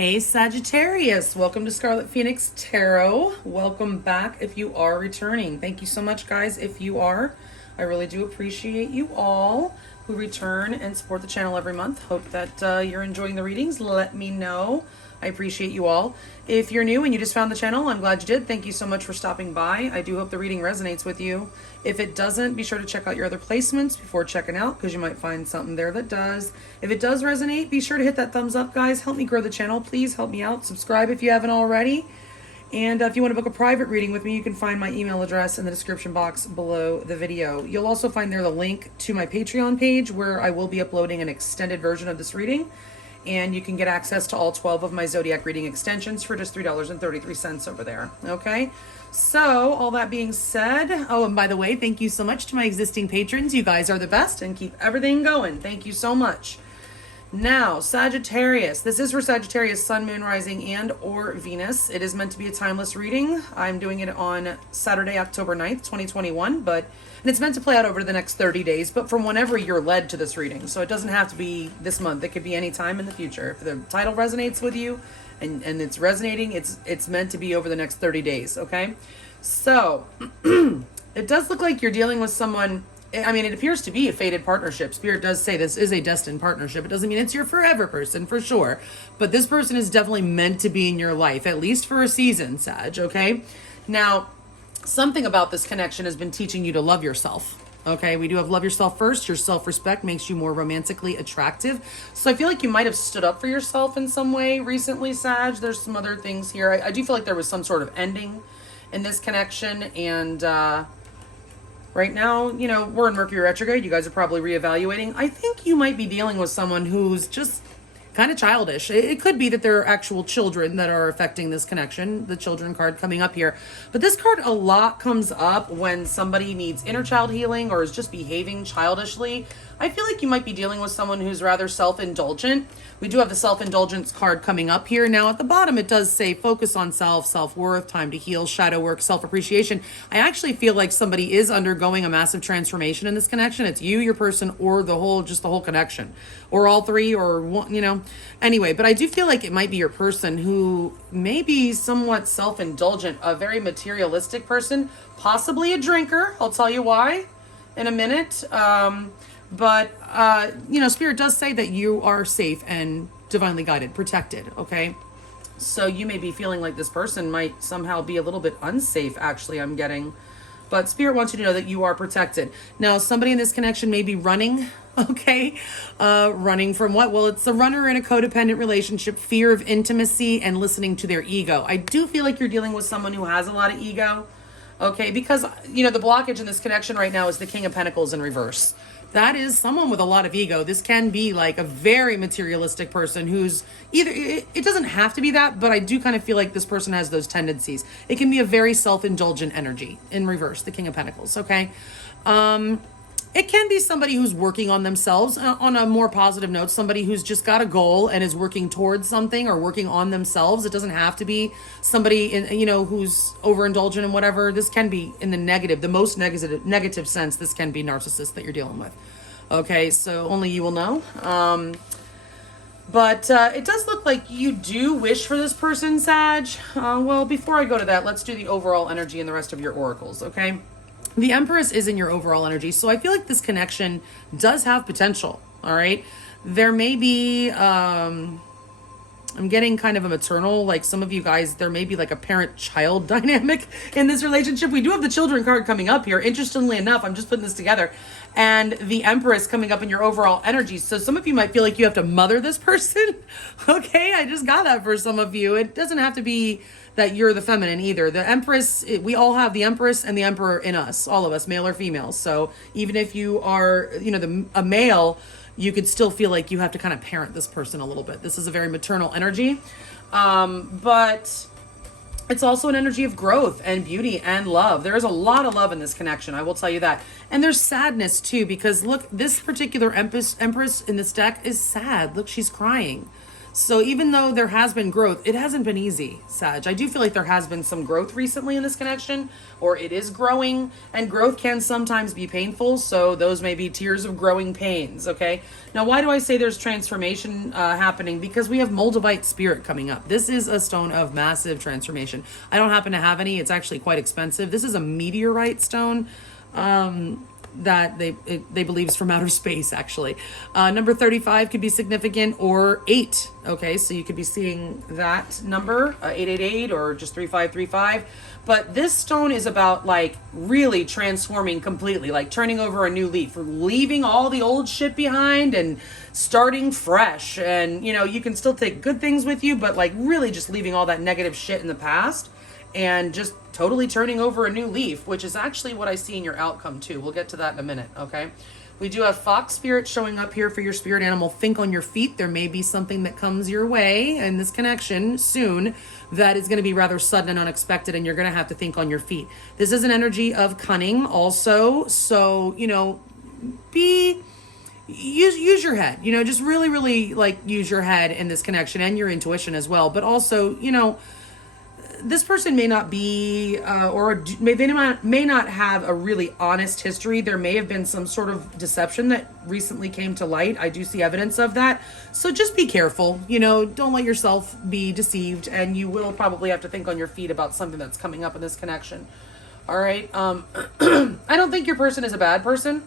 Hey Sagittarius, welcome to Scarlet Phoenix Tarot. Welcome back if you are returning. Thank you so much, guys, if you are. I really do appreciate you all who return and support the channel every month. Hope that you're enjoying the readings. Let me know. I appreciate you all. If you're new and you just found the channel, I'm glad you did. Thank you so much for stopping by. I do hope the reading resonates with you. If it doesn't, be sure to check out your other placements before checking out, because you might find something there that does. If it does resonate, be sure to hit that thumbs up, guys. Help me grow the channel. Please help me out. Subscribe if you haven't already. And if you want to book a private reading with me, you can find my email address in the description box below the video. You'll also find there the link to my Patreon page, where I will be uploading an extended version of this reading. And you can get access to all 12 of my zodiac reading extensions for just $3.33 over there. Okay, so all that being said, oh, and by the way, thank you so much to my existing patrons. You guys are the best and keep everything going. Thank you so much. Now, Sagittarius. This is for Sagittarius, Sun, Moon, Rising, and or Venus. It is meant to be a timeless reading. I'm doing it on Saturday, October 9th, 2021, and it's meant to play out over the next 30 days, but from whenever you're led to this reading. So it doesn't have to be this month. It could be any time in the future. If the title resonates with you and it's resonating, it's meant to be over the next 30 days, okay? So, it does look like you're dealing with someone. I mean, it appears to be a fated partnership. Spirit does say this is a destined partnership. It doesn't mean it's your forever person, for sure. But this person is definitely meant to be in your life, at least for a season, Sag, okay? Now, something about this connection has been teaching you to love yourself, okay? We do have love yourself first. Your self-respect makes you more romantically attractive. So I feel like you might have stood up for yourself in some way recently, Sag. There's some other things here. I do feel like there was some sort of ending in this connection, and right now, you know, we're in Mercury retrograde. You guys are probably reevaluating. I think you might be dealing with someone who's just kind of childish. It could be that there are actual children that are affecting this connection. The children card coming up here. But this card a lot comes up when somebody needs inner child healing or is just behaving childishly. I feel like you might be dealing with someone who's rather self-indulgent. We do have the self-indulgence card coming up here. Now at the bottom, it does say focus on self, self-worth, time to heal, shadow work, self-appreciation. I actually feel like somebody is undergoing a massive transformation in this connection. It's you, your person, or just the whole connection, or all three, or one, you know. Anyway, but I do feel like it might be your person who may be somewhat self-indulgent, a very materialistic person, possibly a drinker. I'll tell you why in a minute. But, you know, Spirit does say that you are safe and divinely guided, protected, okay? So you may be feeling like this person might somehow be a little bit unsafe, actually, I'm getting. But Spirit wants you to know that you are protected. Now, somebody in this connection may be running, okay? Running from what? Well, it's a runner in a codependent relationship, fear of intimacy, and listening to their ego. I do feel like you're dealing with someone who has a lot of ego, okay? Because, you know, the blockage in this connection right now is the King of Pentacles in reverse. That is someone with a lot of ego. This can be like a very materialistic person who's either, it doesn't have to be that, but I do kind of feel like this person has those tendencies. It can be a very self-indulgent energy in reverse, the King of Pentacles, okay? It can be somebody who's working on themselves on a more positive note, somebody who's just got a goal and is working towards something or working on themselves. It doesn't have to be somebody you know, who's overindulgent and whatever. This can be in the negative, the most negative sense. This can be narcissist that you're dealing with. Okay, so only you will know. But it does look like you do wish for this person, Sag. Well, before I go to that, let's do the overall energy and the rest of your oracles, okay? The Empress is in your overall energy, so I feel like this connection does have potential, all right? There may be, I'm getting kind of a maternal, like some of you guys, there may be like a parent-child dynamic in this relationship. We do have the children card coming up here. Interestingly enough, I'm just putting this together, and the Empress coming up in your overall energy. So some of you might feel like you have to mother this person, okay? I just got that for some of you. It doesn't have to be that you're the feminine either. The Empress, we all have the Empress and the Emperor in us, all of us, male or female. So even if you are, you know, a male, you could still feel like you have to kind of parent this person a little bit. This is a very maternal energy, but it's also an energy of growth and beauty and love. There is a lot of love in this connection, I will tell you that. And there's sadness too, because look, this particular Empress in this deck is sad. Look, she's crying. So even though there has been growth, it hasn't been easy, Sag. I do feel like there has been some growth recently in this connection, or it is growing, and growth can sometimes be painful. So those may be tears of growing pains, okay? Now, why do I say there's transformation happening? Because we have Moldavite spirit coming up. This is a stone of massive transformation. I don't happen to have any. It's actually quite expensive. This is a meteorite stone. That they believe is from outer space, actually. Number 35 could be significant, or 8. Okay, so you could be seeing that number, 888 or just 3535. But this stone is about like really transforming completely, like turning over a new leaf, leaving all the old shit behind and starting fresh. And you know, you can still take good things with you, but like really just leaving all that negative shit in the past and just totally turning over a new leaf, which is actually what I see in your outcome too. We'll get to that in a minute, okay? We do have fox spirit showing up here for your spirit animal. Think on your feet. There may be something that comes your way in this connection soon that is going to be rather sudden and unexpected, and you're going to have to think on your feet. This is an energy of cunning also. So, you know, use your head, you know, just really like use your head in this connection and your intuition as well. But also, you know, this person may not be, may not have a really honest history. There may have been some sort of deception that recently came to light. I do see evidence of that. So just be careful, you know, don't let yourself be deceived, and you will probably have to think on your feet about something that's coming up in this connection. All right. I don't think your person is a bad person.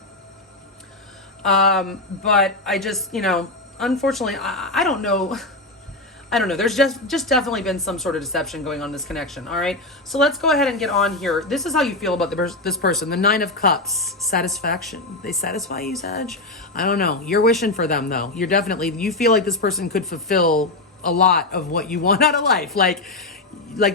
But I just, you know, unfortunately, I don't know. I don't know. There's just definitely been some sort of deception going on in this connection. All right. So let's go ahead and get on here. This is how you feel about this person. The 9 of Cups, satisfaction. They satisfy you, Sag? I don't know. You're wishing for them though. You feel like this person could fulfill a lot of what you want out of life. Like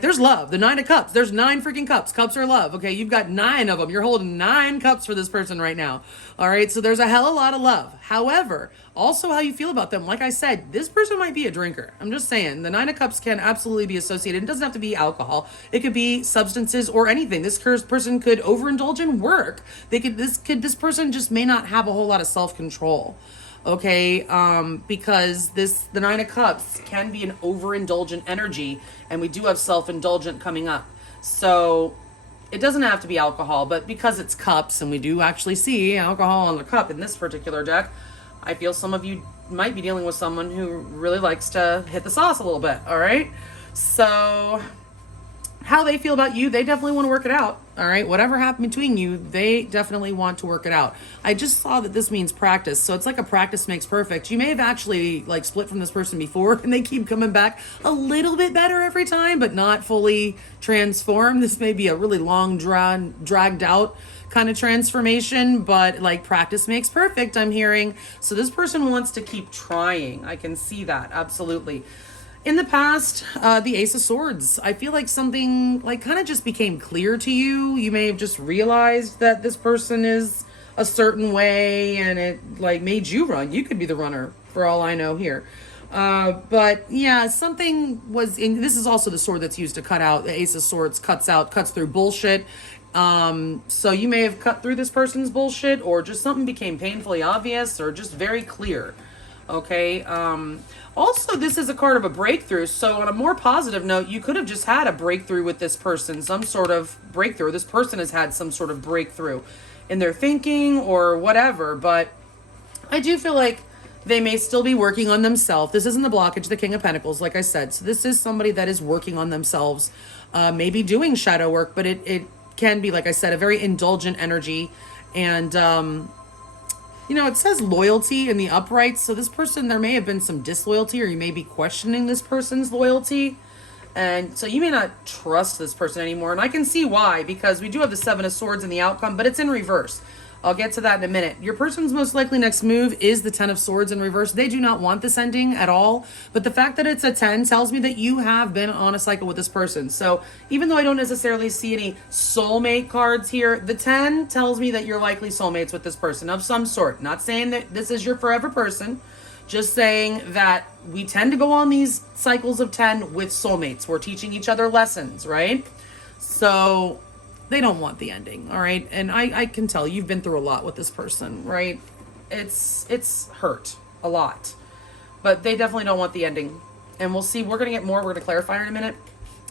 there's love. The 9 of Cups. There's 9 freaking cups. Cups are love. Okay. You've got 9 of them. You're holding 9 cups for this person right now. All right. So there's a hell of a lot of love. However, also how you feel about them. Like I said, this person might be a drinker. I'm just saying the 9 of Cups can absolutely be associated. It doesn't have to be alcohol. It could be substances or anything. This person could overindulge in work. This person just may not have a whole lot of self-control. Okay, because the 9 of Cups can be an overindulgent energy, and we do have self-indulgent coming up. So it doesn't have to be alcohol, but because it's cups, and we do actually see alcohol on the cup in this particular deck, I feel some of you might be dealing with someone who really likes to hit the sauce a little bit, all right? So how they feel about you, they definitely want to work it out, all right? Whatever happened between you, they definitely want to work it out. I just saw that this means practice, so it's like a practice makes perfect. You may have actually like split from this person before, and they keep coming back a little bit better every time, but not fully transformed. This may be a really long, dragged out kind of transformation, but like practice makes perfect, I'm hearing. So this person wants to keep trying. I can see that, absolutely. In the past, the Ace of Swords, I feel like something like kind of just became clear to you. You may have just realized that this person is a certain way, and it like made you run. You could be the runner for all I know here. But yeah, something was in, this is also the sword that's used to cut out. The Ace of Swords cuts through bullshit. So you may have cut through this person's bullshit, or just something became painfully obvious, or just very clear. Okay. Also, this is a card of a breakthrough. So on a more positive note, you could have just had a breakthrough with this person, some sort of breakthrough. This person has had some sort of breakthrough in their thinking or whatever, but I do feel like they may still be working on themselves. This isn't the blockage, the King of Pentacles, like I said. So this is somebody that is working on themselves, maybe doing shadow work, but it can be, like I said, a very indulgent energy. And, you know, it says loyalty in the uprights. So this person, there may have been some disloyalty, or you may be questioning this person's loyalty. And so you may not trust this person anymore. And I can see why, because we do have the 7 of Swords in the outcome, but it's in reverse. I'll get to that in a minute. Your person's most likely next move is the 10 of Swords in reverse. They do not want this ending at all. But the fact that it's a 10 tells me that you have been on a cycle with this person. So even though I don't necessarily see any soulmate cards here, the 10 tells me that you're likely soulmates with this person of some sort. Not saying that this is your forever person. Just saying that we tend to go on these cycles of 10 with soulmates. We're teaching each other lessons, right? So they don't want the ending, all right? And I can tell you've been through a lot with this person, right? It's hurt a lot. But they definitely don't want the ending. And we'll see. We're going to get more. We're going to clarify in a minute.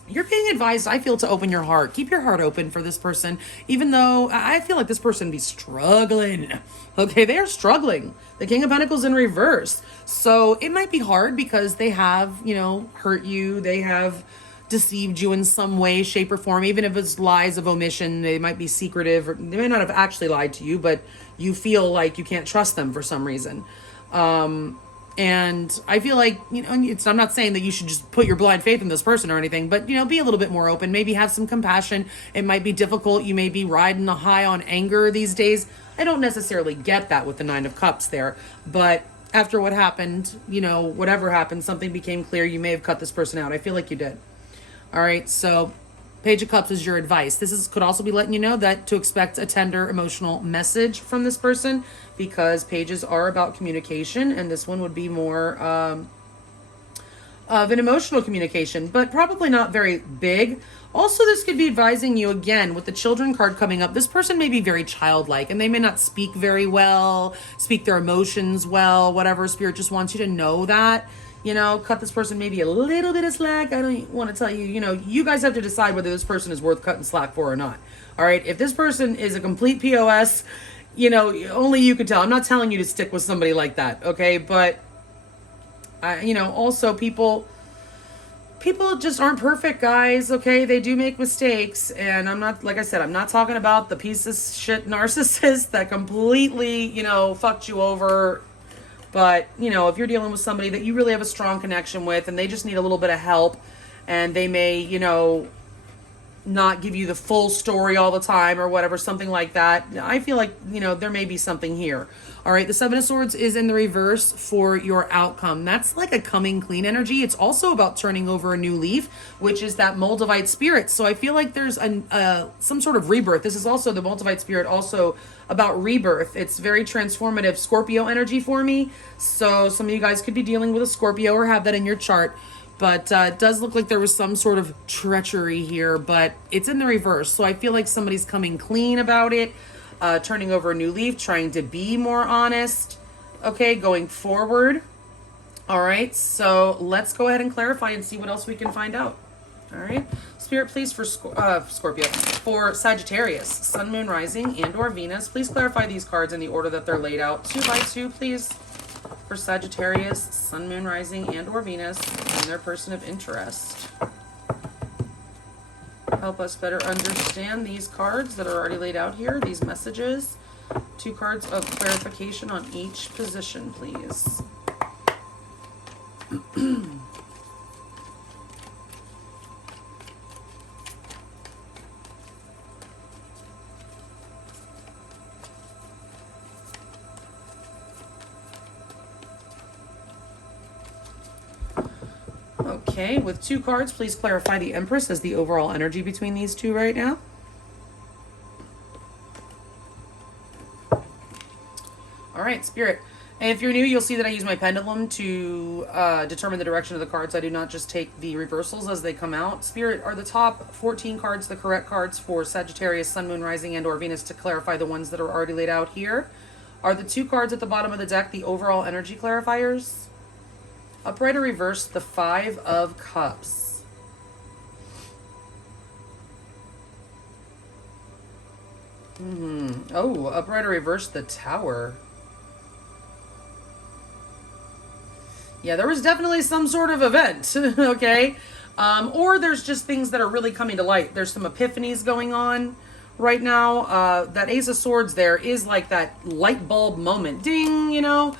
You're being advised, I feel, to open your heart. Keep your heart open for this person, even though I feel like this person be struggling. Okay, they are struggling. The King of Pentacles in reverse. So it might be hard because they have, you know, hurt you. They have deceived you in some way, shape, or form. Even if it's lies of omission, they might be secretive, or they may not have actually lied to you, but you feel like you can't trust them for some reason. And I feel like, you know, I'm not saying that you should just put your blind faith in this person or anything, but, you know, be a little bit more open, maybe have some compassion. It might be difficult. You may be riding the high on anger these days. I don't necessarily get that with the Nine of Cups there, but after what happened, you know, whatever happened, something became clear. You may have cut this person out. I feel like you did. All right. So Page of Cups is your advice. This could also be letting you know that to expect a tender emotional message from this person, because pages are about communication, and this one would be more of an emotional communication, but probably not very big. Also, this could be advising you, again, with the children card coming up, this person may be very childlike, and they may not speak very well, speak their emotions well, whatever. Spirit just wants you to know that. You know, cut this person maybe a little bit of slack. I don't want to tell you, you know, you guys have to decide whether this person is worth cutting slack for or not. All right. If this person is a complete POS, you know, only you can tell. I'm not telling you to stick with somebody like that. Okay. But, you know, also people just aren't perfect, guys. Okay. They do make mistakes. And I'm not, like I said, I'm not talking about the piece of shit narcissist that completely, you know, fucked you over. But, you know, if you're dealing with somebody that you really have a strong connection with and they just need a little bit of help, and they may, you know, not give you the full story all the time or whatever, something like that, I feel like, you know, there may be something here. All right, the Seven of Swords is in the reverse for your outcome. That's like a coming clean energy. It's also about turning over a new leaf, which is that Moldavite spirit. So I feel like there's some sort of rebirth. This is also the Moldavite spirit, also about rebirth. It's very transformative Scorpio energy for me. So some of you guys could be dealing with a Scorpio or have that in your chart. But it does look like there was some sort of treachery here, but it's in the reverse. So I feel like somebody's coming clean about it, turning over a new leaf, trying to be more honest, okay, going forward. All right, so let's go ahead and clarify and see what else we can find out. All right, Spirit, please, for Scorpio, for Sagittarius, Sun, Moon, Rising, and or Venus, please clarify these cards in the order that they're laid out. 2 by 2, please, for Sagittarius, Sun, Moon, Rising, and or Venus, and their person of interest. Help us better understand these cards that are already laid out here, these messages. 2 cards of clarification on each position, please. Okay, with 2 cards, please clarify the Empress as the overall energy between these two right now. All right, Spirit. And if you're new, you'll see that I use my pendulum to determine the direction of the cards. I do not just take the reversals as they come out. Spirit, are the top 14 cards the correct cards for Sagittarius, Sun, Moon, Rising, and or Venus to clarify the ones that are already laid out here? Are the 2 cards at the bottom of the deck the overall energy clarifiers? Upright or reverse, the 5 of Cups. Oh, upright or reverse, the Tower. Yeah, there was definitely some sort of event, okay? Or there's just things that are really coming to light. There's some epiphanies going on right now. That Ace of Swords there is like that light bulb moment. Ding, you know?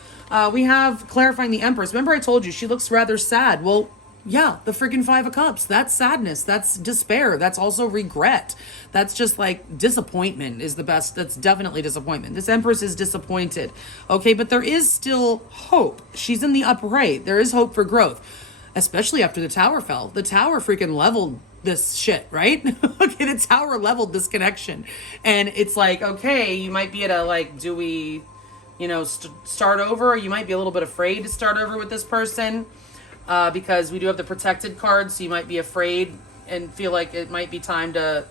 We have clarifying the Empress. Remember I told you she looks rather sad. Well, yeah, the freaking 5 of Cups. That's sadness. That's despair. That's also regret. That's just like disappointment is the best. That's definitely disappointment. This Empress is disappointed. Okay, but there is still hope. She's in the upright. There is hope for growth, especially after the Tower fell. The Tower freaking leveled this shit, right? Okay, the Tower leveled this connection. And it's like, okay, you might be at a like, do we, you know, start over? Or you might be a little bit afraid to start over with this person. Because we do have the protected card, so you might be afraid and feel like it might be time to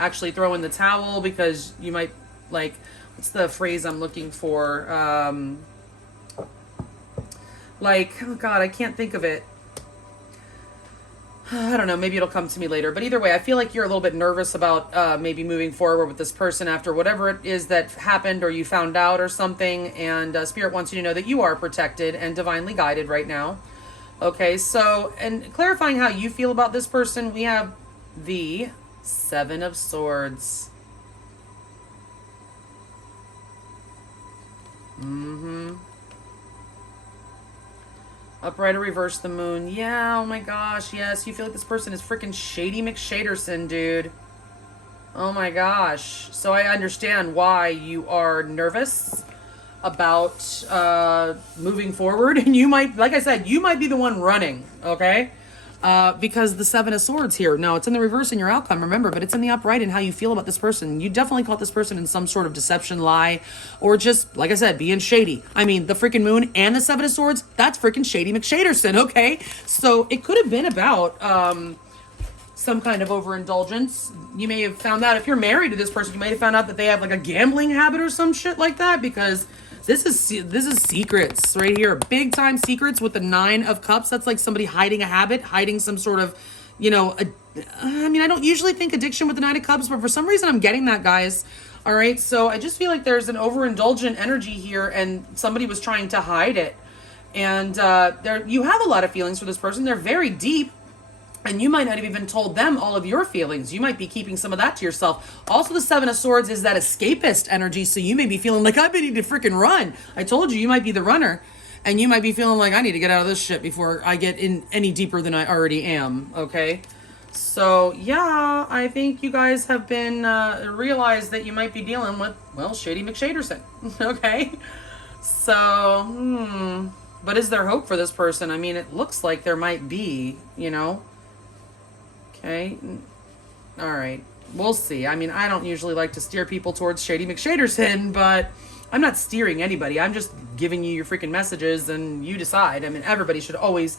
actually throw in the towel, because you might, like, what's the phrase I'm looking for? Like, oh God, I can't think of it. I don't know, maybe it'll come to me later. But either way, I feel like you're a little bit nervous about maybe moving forward with this person after whatever it is that happened or you found out or something. And Spirit wants you to know that you are protected and divinely guided right now. Okay, so, and clarifying how you feel about this person, we have the Seven of Swords. Upright or reverse the moon. Yeah, oh my gosh, yes. You feel like this person is freaking Shady McShaderson, dude. Oh my gosh. So I understand why you are nervous about moving forward. And you might, like I said, you might be the one running, okay? Because the Seven of Swords here. No, it's in the reverse in your outcome, remember, but it's in the upright in how you feel about this person. You definitely caught this person in some sort of deception, lie, or just, like I said, being shady. I mean, the freaking moon and the Seven of Swords, that's freaking Shady McShaderson, okay? So it could have been about some kind of overindulgence. You may have found out, if you're married to this person, you may have found out that they have like a gambling habit or some shit like that, because this is secrets right here. Big time secrets with the Nine of Cups. That's like somebody hiding a habit, hiding some sort of, you know, I mean, I don't usually think addiction with the Nine of Cups, but for some reason I'm getting that, guys. All right. So I just feel like there's an overindulgent energy here and somebody was trying to hide it. And you have a lot of feelings for this person. They're very deep. And you might not have even told them all of your feelings. You might be keeping some of that to yourself. Also, the Seven of Swords is that escapist energy. So you may be feeling like, I need to freaking run. I told you might be the runner. And you might be feeling like, I need to get out of this shit before I get in any deeper than I already am. Okay? So, yeah, I think you guys have been, realized that you might be dealing with, well, Shady McShaderson. Okay? So, but is there hope for this person? I mean, it looks like there might be, you know? Okay. All right. We'll see. I mean, I don't usually like to steer people towards Shady McShaderson, but I'm not steering anybody. I'm just giving you your freaking messages and you decide. I mean, everybody should always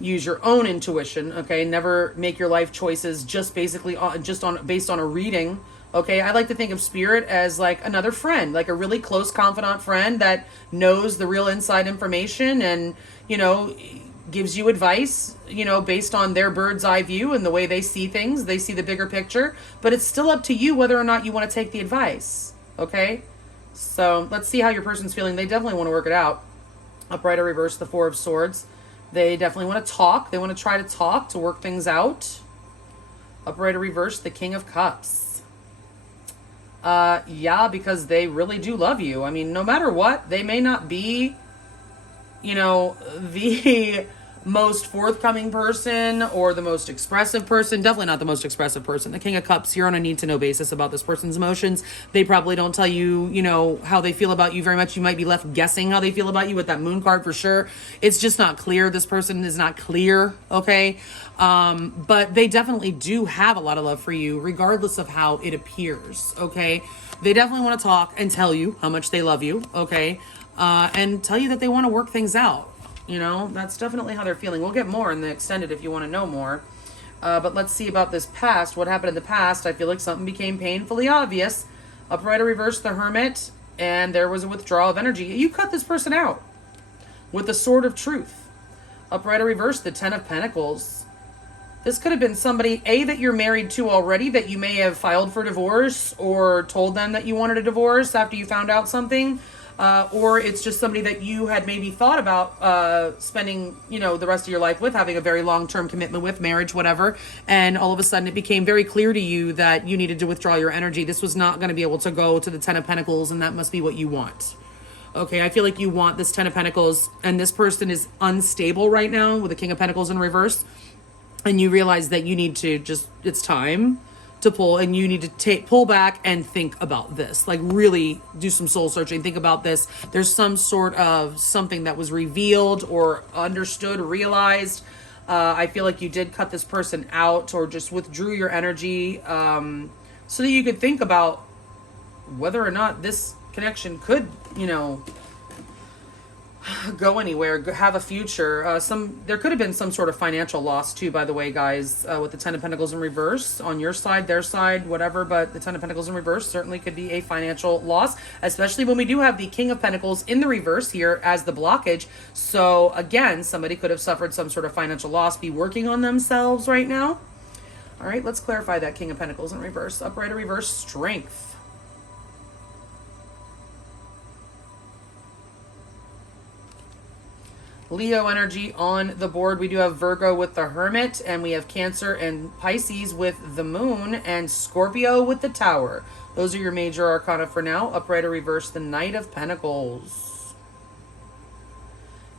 use your own intuition. Okay. Never make your life choices just basically based on a reading. Okay. I like to think of Spirit as like another friend, like a really close, confidant friend that knows the real inside information and, you know, gives you advice, you know, based on their bird's eye view and the way they see things. They see the bigger picture, but it's still up to you whether or not you want to take the advice. Okay. So let's see how your person's feeling. They definitely want to work it out. Upright or reverse, the Four of Swords. They definitely want to talk. They want to try to talk to work things out. Upright or reverse, the King of Cups. Yeah, because they really do love you. I mean, no matter what, they may not be, you know, the most forthcoming person or the most expressive person. Definitely not the most expressive person. The King of Cups, you're on a need-to-know basis about this person's emotions. They probably don't tell you, you know, how they feel about you very much. You might be left guessing how they feel about you with that moon card for sure. It's just not clear. This person is not clear, okay? But they definitely do have a lot of love for you, regardless of how it appears, okay? They definitely want to talk and tell you how much they love you, okay? And tell you that they want to work things out. You know, that's definitely how they're feeling. We'll get more in the extended if you want to know more. But let's see about this past. What happened in the past? I feel like something became painfully obvious. Upright or reverse, the Hermit. And there was a withdrawal of energy. You cut this person out with the Sword of Truth. Upright or reverse, the Ten of Pentacles. This could have been somebody, A, that you're married to already, that you may have filed for divorce or told them that you wanted a divorce after you found out something. Or it's just somebody that you had maybe thought about spending, you know, the rest of your life with, having a very long-term commitment with, marriage, whatever. And all of a sudden it became very clear to you that you needed to withdraw your energy. This was not going to be able to go to the Ten of Pentacles, and that must be what you want. Okay, I feel like you want this Ten of Pentacles, and this person is unstable right now with the King of Pentacles in reverse. And you realize that you need to just, it's time to pull, and you need to pull back and think about this, like really do some soul searching. Think about this. There's some sort of something that was revealed or understood, realized. I feel like you did cut this person out or just withdrew your energy, so that you could think about whether or not this connection could, you know, go anywhere, have a future. There could have been some sort of financial loss too, by the way, guys, with the Ten of Pentacles in reverse on your side, their side, whatever. But the Ten of Pentacles in reverse certainly could be a financial loss, especially when we do have the King of Pentacles in the reverse here as the blockage. So again, somebody could have suffered some sort of financial loss, be working on themselves right now. All right, let's clarify that King of Pentacles in reverse. Upright or reverse, strength. Leo energy on the board. We do have Virgo with the Hermit, and we have Cancer and Pisces with the Moon, and Scorpio with the Tower. Those are your major arcana for now. Upright or reverse, the Knight of Pentacles.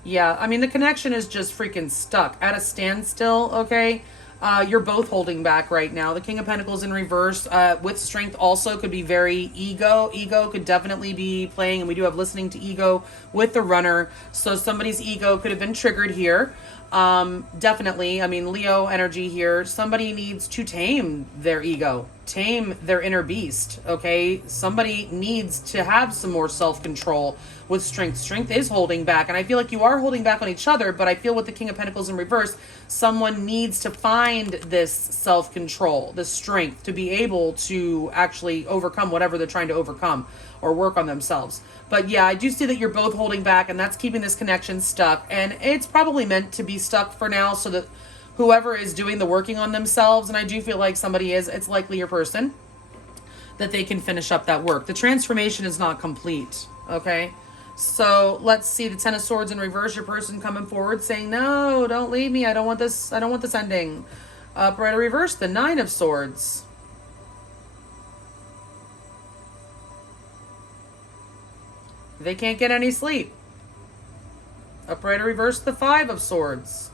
Yeah, I mean, the connection is just freaking stuck at a standstill, okay? You're both holding back right now. The King of Pentacles in reverse with strength also could be very ego. Ego could definitely be playing, and we do have listening to ego with the Runner. So somebody's ego could have been triggered here. Definitely. I mean, Leo energy here. Somebody needs to tame their ego, tame their inner beast, okay? Somebody needs to have some more self-control with strength. Strength is holding back, and I feel like you are holding back on each other, but I feel with the King of Pentacles in reverse, someone needs to find this self-control, this strength to be able to actually overcome whatever they're trying to overcome or work on themselves. But yeah, I do see that you're both holding back, and that's keeping this connection stuck, and it's probably meant to be stuck for now so that whoever is doing the working on themselves, and I do feel like somebody is, it's likely your person, that they can finish up that work. The transformation is not complete, okay? So let's see the Ten of Swords in reverse. Your person coming forward saying, no, don't leave me. I don't want this. I don't want this ending. Upright or reverse, the Nine of Swords. They can't get any sleep. Upright or reverse, the Five of Swords.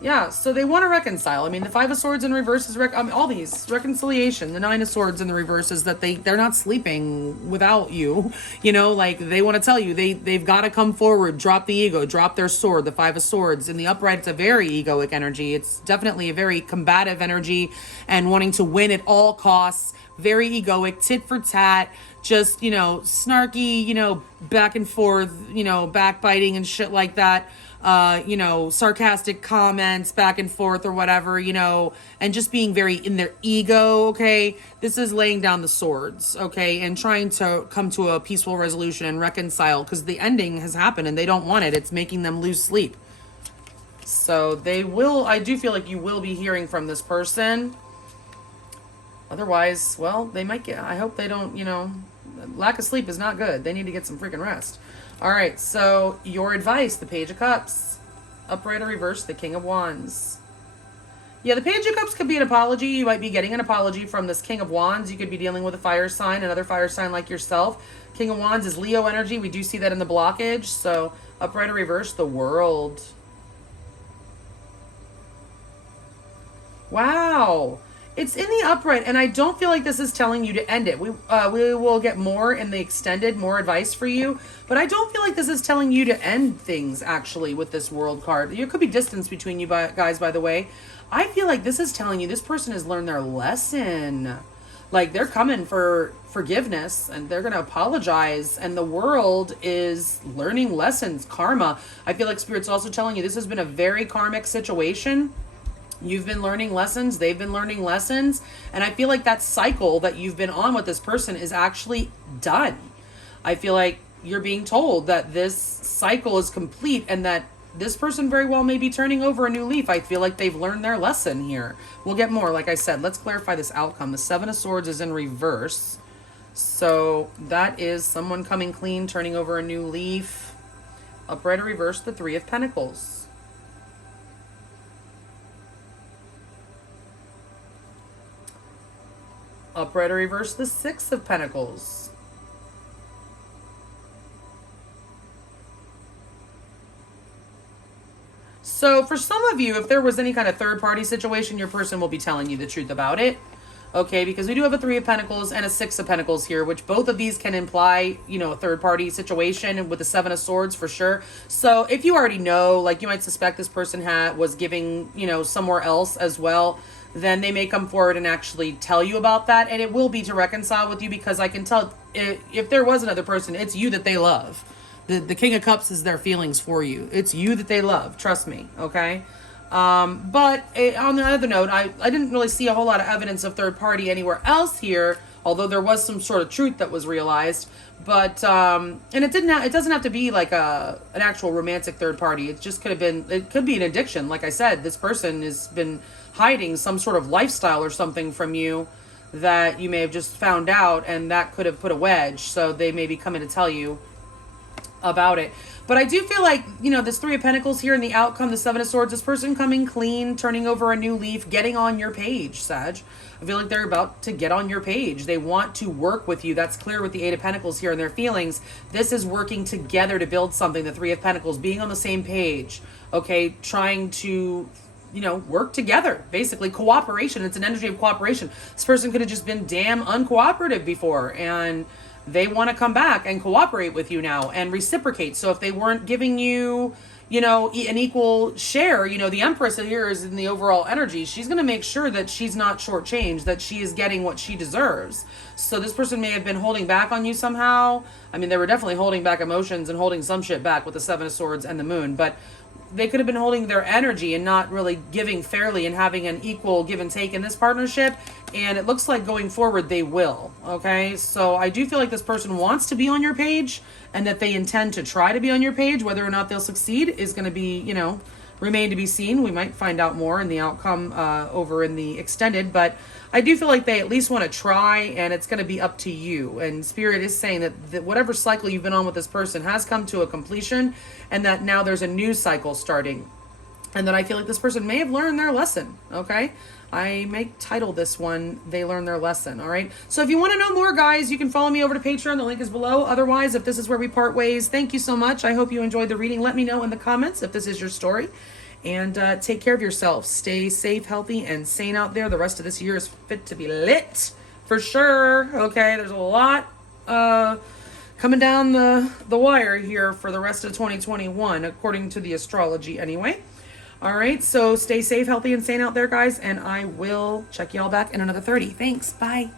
Yeah, so they want to reconcile. I mean, the Five of Swords in reverse is all these reconciliation. The Nine of Swords in the reverse is that they're not sleeping without you. You know, like they want to tell you they've got to come forward, drop the ego, drop their sword. The Five of Swords in the upright, it's a very egoic energy. It's definitely a very combative energy and wanting to win at all costs. Very egoic, tit for tat, just, you know, snarky, you know, back and forth, you know, backbiting and shit like that. You know, sarcastic comments back and forth or whatever, you know, and just being very in their ego, okay? This is laying down the swords, okay? And trying to come to a peaceful resolution and reconcile because the ending has happened and they don't want it. It's making them lose sleep. So they will, I do feel like you will be hearing from this person. Otherwise, well, they might get, I hope they don't, you know, lack of sleep is not good. They need to get some freaking rest. All right, so your advice, the Page of Cups. Upright or reverse, the King of Wands. Yeah, the Page of Cups could be an apology. You might be getting an apology from this King of Wands. You could be dealing with a fire sign, another fire sign like yourself. King of Wands is Leo energy. We do see that in the blockage. So upright or reverse, the World. Wow. It's in the upright, and I don't feel like this is telling you to end it. We will get more in the extended, more advice for you, but I don't feel like this is telling you to end things, actually, with this World card. There could be distance between you guys, by the way. I feel like this is telling you this person has learned their lesson. Like, they're coming for forgiveness, and they're going to apologize, and the World is learning lessons, karma. I feel like Spirit's also telling you this has been a very karmic situation. You've been learning lessons. They've been learning lessons. And I feel like that cycle that you've been on with this person is actually done. I feel like you're being told that this cycle is complete and that this person very well may be turning over a new leaf. I feel like they've learned their lesson here. We'll get more. Like I said, let's clarify this outcome. The Seven of Swords is in reverse. So that is someone coming clean, turning over a new leaf. Upright or reverse, the Three of Pentacles. Upright or reverse, the Six of Pentacles. So for some of you, if there was any kind of third-party situation, your person will be telling you the truth about it. Okay, because we do have a Three of Pentacles and a Six of Pentacles here, which both of these can imply, you know, a third-party situation with the Seven of Swords for sure. So if you already know, like you might suspect this person was giving, you know, somewhere else as well, then they may come forward and actually tell you about that. And it will be to reconcile with you, because I can tell if there was another person, it's you that they love. The King of Cups is their feelings for you. It's you that they love. Trust me. Okay. But on the other note, I didn't really see a whole lot of evidence of third party anywhere else here, although there was some sort of truth that was realized. But and it doesn't have to be like an actual romantic third party. It just it could be an addiction. Like I said, this person has been hiding some sort of lifestyle or something from you that you may have just found out, and that could have put a wedge. So they may be coming to tell you about it. But I do feel like, you know, this Three of Pentacles here and the outcome, the Seven of Swords, this person coming clean, turning over a new leaf, getting on your page, Sag. I feel like they're about to get on your page. They want to work with you. That's clear with the Eight of Pentacles here and their feelings. This is working together to build something. The Three of Pentacles, being on the same page, okay, trying to, you know, work together, basically cooperation. It's an energy of cooperation. This person could have just been damn uncooperative before, and they want to come back and cooperate with you now and reciprocate. So if they weren't giving you, you know, an equal share, you know, the Empress here is in the overall energy. She's going to make sure that she's not shortchanged, that she is getting what she deserves. So this person may have been holding back on you somehow. I mean, they were definitely holding back emotions and holding some shit back with the Seven of Swords and the Moon, but they could have been holding their energy and not really giving fairly and having an equal give and take in this partnership. And it looks like going forward, they will. Okay. So I do feel like this person wants to be on your page, and that they intend to try to be on your page. Whether or not they'll succeed is going to be, you know, remain to be seen. We might find out more in the outcome over in the extended, but I do feel like they at least want to try, and it's going to be up to you. And Spirit is saying that whatever cycle you've been on with this person has come to a completion, and that now there's a new cycle starting. And that I feel like this person may have learned their lesson. Okay. I may title this one, They Learned Their Lesson. All right. So if you want to know more, guys, you can follow me over to Patreon. The link is below. Otherwise, if this is where we part ways, thank you so much. I hope you enjoyed the reading. Let me know in the comments if this is your story. And take care of yourself. Stay safe, healthy, and sane out there. The rest of this year is fit to be lit for sure. Okay. There's a lot coming down the wire here for the rest of 2021, according to the astrology anyway. All right, so stay safe, healthy, and sane out there, guys, and I will check y'all back in another 30. Thanks. Bye.